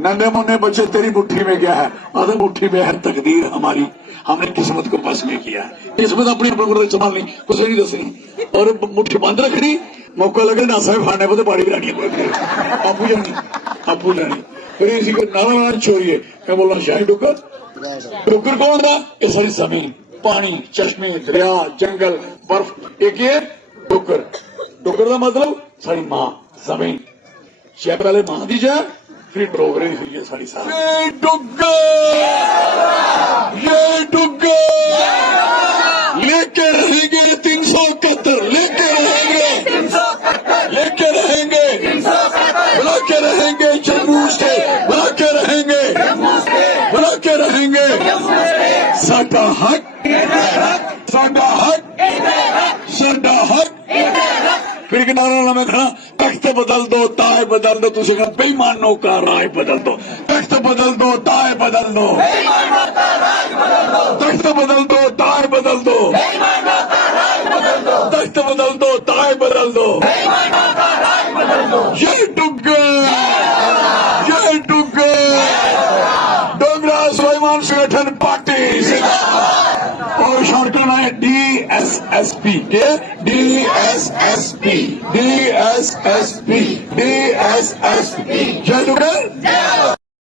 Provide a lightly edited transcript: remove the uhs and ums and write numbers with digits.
नन्हे मुन्ने बच्चे तेरी मुट्ठी में क्या है, अगर मुट्ठी में है तकदीर हमारी, हमने किस्मत को बस में किया है। किस्मत अपनी अपनी संभालनी, कुछ नहीं दसनी और मुट्ठी बंद रखनी, मौका लगे नासा खाने को तो बाड़ी लानी आपू जानी। फिर इसी को नारा नारा छोड़िए, मैं बोल रहा शाही डुकर। डुकर कौन था? ये सारी जमीन, पानी, चश्मे, दरिया, जंगल, बर्फ, एक ये डुकर। डुकर का मतलब सारी मां जमीन, या पहले मां दी जाए फिर डोगरे हुई है सारी सारी। ये डुगर लेके रहेंगे 371, लेके रहेंगे बुला के रहेंगे जम्मू से, बुला के रहेंगे साडा हक, साडा हक। फिर नारा में खड़ा, तख्त बदल दो ताए बदल दो, तुझे कहा बेईमानों का राय बदल दो, तख्त बदल दो ताए बदल दो, तख्त बदल दो ताए बदल दो, तख्त बदल दो ताए बदल दो। ये डुग्गर डोगरा स्वाभिमान संगठन पार्टी और शॉर्टकट है DSSP के DSSP। जय डुग्गर।